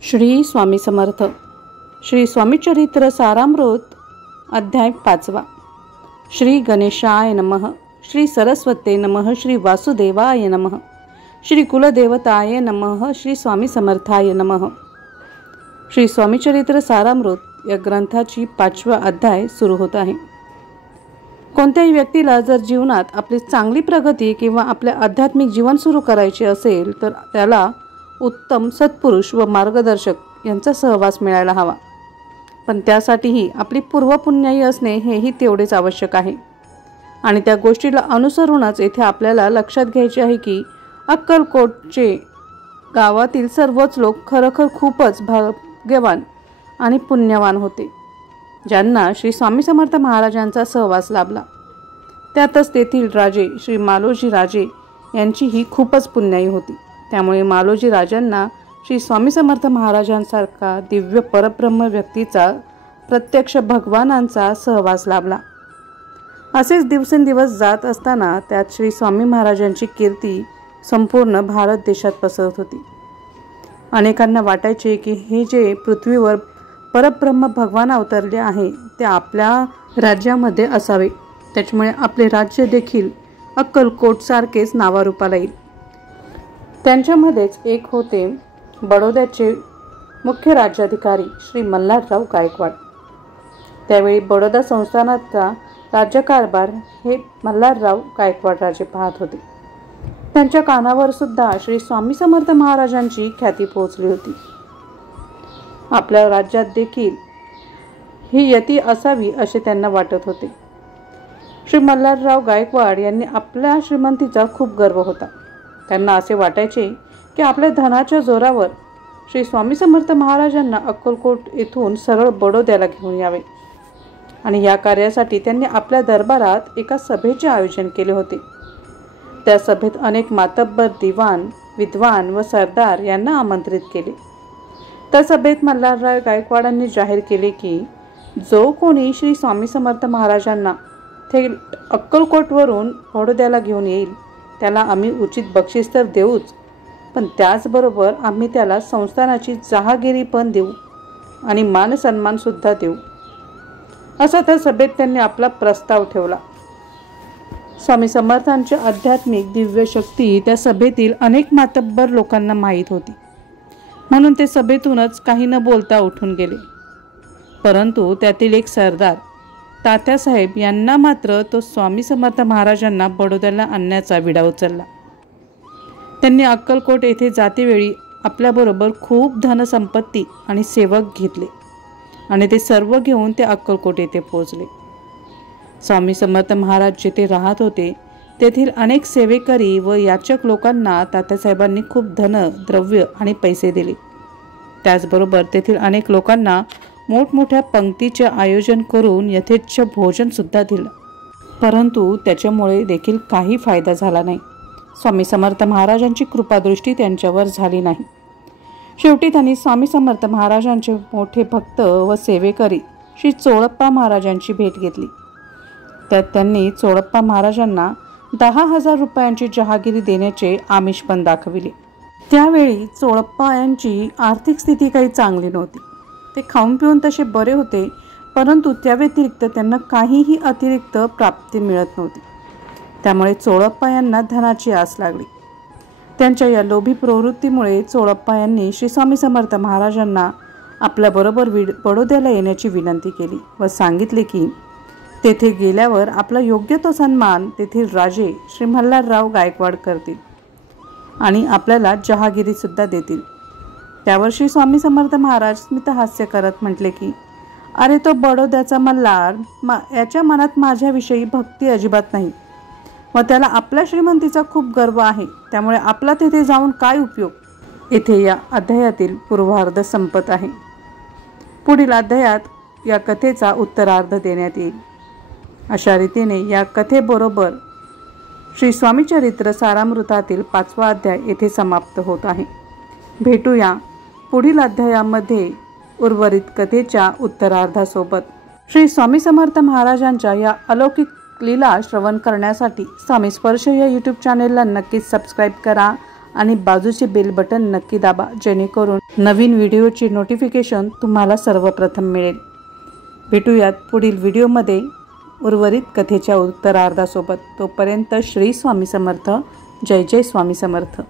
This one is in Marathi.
श्री स्वामी समर्थ। श्री स्वामी चरित्र सारामृत अध्याय 5। श्री गणेशाय नमः। श्री सरस्वते नमः। श्री वासुदेवाय नमः। श्री कुलदेवताय नमः। श्री स्वामी समर्थाय नमः। श्री स्वामी चरित्र सारामृत या ग्रंथाची 5वा अध्याय सुरू होत आहे। कोणत्याही व्यक्तीला जर जीवनात आपली चांगली प्रगती किंवा आपले आध्यात्मिक जीवन सुरू करायचे असेल तर त्याला उत्तम सत्पुरुष व मार्गदर्शक यांचा सहवास मिळायला हवा। पण त्यासाठीही आपली पूर्वपुण्याई असणे हेही तेवढेच आवश्यक आहे। आणि त्या गोष्टीला अनुसरूनच येथे आपल्याला लक्षात घ्यायचे आहे की अक्कलकोटचे गावातील सर्वच लोक खरोखर खूपच भाग्यवान आणि पुण्यवान होते, ज्यांना श्री स्वामी समर्थ महाराजांचा सहवास लाभला। त्यातच तेथील राजे श्री मालोजी राजे यांचीही खूपच पुण्याई होती। त्यामुळे मालोजी राजांना श्री स्वामी समर्थ महाराजांसारखा दिव्य परब्रह्म व्यक्तीचा प्रत्यक्ष भगवानांचा सहवास लाभला। असेच दिवसेंदिवस जात असताना त्यात श्री स्वामी महाराजांची कीर्ती संपूर्ण भारत देशात पसरत होती। अनेकांना वाटायचे की हे जे पृथ्वीवर परब्रह्म भगवान अवतरले आहे ते आपल्या राज्यामध्ये असावे, त्याच्यामुळे आपले राज्य देखील अक्कलकोट सारखेच नावारूपाला येईल। त्यांच्यामध्येच एक होते बडोद्याचे मुख्य राज्याधिकारी श्री मल्हारराव गायकवाड। त्यावेळी बडोदा संस्थानाचा राज्यकारभार हे मल्हारराव गायकवाड राजे पाहत होते। त्यांच्या कानावर सुद्धा श्री स्वामी समर्थ महाराजांची ख्याती पोहोचली होती। आपल्या राज्यात देखील ही यती असावी असे त्यांना वाटत होते। श्री मल्हारराव गायकवाड यांनी आपल्या श्रीमंतीचा खूप गर्व होता। त्यांना असे वाटायचे की आपल्या धनाच्या जोरावर श्री स्वामी समर्थ महाराजांना अक्कलकोट येथून सरळ बडोद्याला घेऊन यावे। आणि या कार्यासाठी त्यांनी आपल्या दरबारात एका सभेचे आयोजन केले होते। त्या सभेत अनेक मातब्बर, दिवाण, विद्वान व सरदार यांना आमंत्रित केले। त्या सभेत मल्हारराव गायकवाडांनी जाहीर केले की जो कोणी श्री स्वामी समर्थ महाराजांना थेट अक्कलकोटवरून बडोद्याला घेऊन येईल त्याला आम्ही उचित बक्षीस तर देऊच, पण त्याचबरोबर आम्ही त्याला संस्थानाची जहागिरी पण देऊ आणि मान सन्मान सुद्धा देऊ, असा त्या सभेत त्यांनी आपला प्रस्ताव ठेवला। स्वामी समर्थांची आध्यात्मिक दिव्य शक्ती त्या सभेतील अनेक मातब्बर लोकांना माहीत होती, म्हणून ते सभेतूनच काही न बोलता उठून गेले। परंतु त्यातील एक सरदार तात्यासाहेब यांना मात्र तो स्वामी समर्थ महाराजांना बडोद्याला आणण्याचा विडा उचलला। त्यांनी अक्कलकोट येथे जातेवेळी आपल्याबरोबर खूप धनसंपत्ती आणि सेवक घेतले आणि ते सर्व घेऊन ते अक्कलकोट येथे पोहोचले। स्वामी समर्थ महाराज जिथे राहत होते तेथील अनेक सेवेकरी व याचक लोकांना तात्यासाहेबांनी खूप धन, द्रव्य आणि पैसे दिले। त्याचबरोबर तेथील अनेक लोकांना मोठमोठ्या पंक्तीचे आयोजन करून यथेच्छ भोजन सुद्धा दिलं, परंतु त्याच्यामुळे देखील काही फायदा झाला नाही। स्वामी समर्थ महाराजांची कृपादृष्टी त्यांच्यावर झाली नाही। शेवटी त्यांनी स्वामी समर्थ महाराजांचे मोठे भक्त व सेवेकरी श्री चोळप्पा महाराजांची भेट घेतली। त्यात त्यांनी चोळप्पा महाराजांना 10,000 रुपयांची जहागिरी देण्याचे आमिष पण दाखविले। त्यावेळी चोळप्पा यांची आर्थिक स्थिती काही चांगली नव्हती। ते खाऊन पिऊन तसे बरे होते, परंतु त्या व्यतिरिक्त त्यांना काहीही अतिरिक्त प्राप्ती मिळत नव्हती। त्यामुळे चोळप्पा यांना धनाची आस लागली। त्यांच्या या लोभी प्रवृत्तीमुळे चोळप्पा यांनी श्री स्वामी समर्थ महाराजांना आपल्याबरोबर बडोद्याला येण्याची विनंती केली व सांगितले की तेथे गेल्यावर आपला योग्य तो सन्मान तेथील राजे श्री मल्हारराव गायकवाड करतील आणि आपल्याला जहागिरी सुद्धा देतील। त्यावर श्री स्वामी समर्थ महाराज स्मितहास्य करत म्हटले की अरे तो बडोद्याचा मल्हार, याच्या मनात माझ्याविषयी भक्ती अजिबात नाही व त्याला आपल्या श्रीमंतीचा खूप गर्व आहे, त्यामुळे आपला तेथे जाऊन काय उपयोग। येथे या अध्यायातील पूर्वार्ध संपत आहे। पुढील अध्यायात या कथेचा उत्तरार्ध देण्यात येईल। अशा रीतीने या कथेबरोबर श्री स्वामी चरित्र सारामृतातील 5वा अध्याय येथे समाप्त होत आहे। भेटूया पुढील अध्यायामध्ये उर्वरित कथेच्या उत्तरार्धासोबत। श्री स्वामी समर्थ महाराजांच्या या अलौकिक लीला श्रवण करण्यासाठी स्वामी स्पर्श या यूट्यूब चॅनेलला नक्कीच सबस्क्राईब करा आणि बाजूचे बेल बटन नक्की दाबा, जेणेकरून नवीन व्हिडिओची नोटिफिकेशन तुम्हाला सर्वप्रथम मिळेल. भेटूयात पुढील व्हिडिओमध्ये उर्वरित कथेच्या उत्तरार्धासोबत. तोपर्यंत श्री स्वामी समर्थ. जय जय स्वामी समर्थ.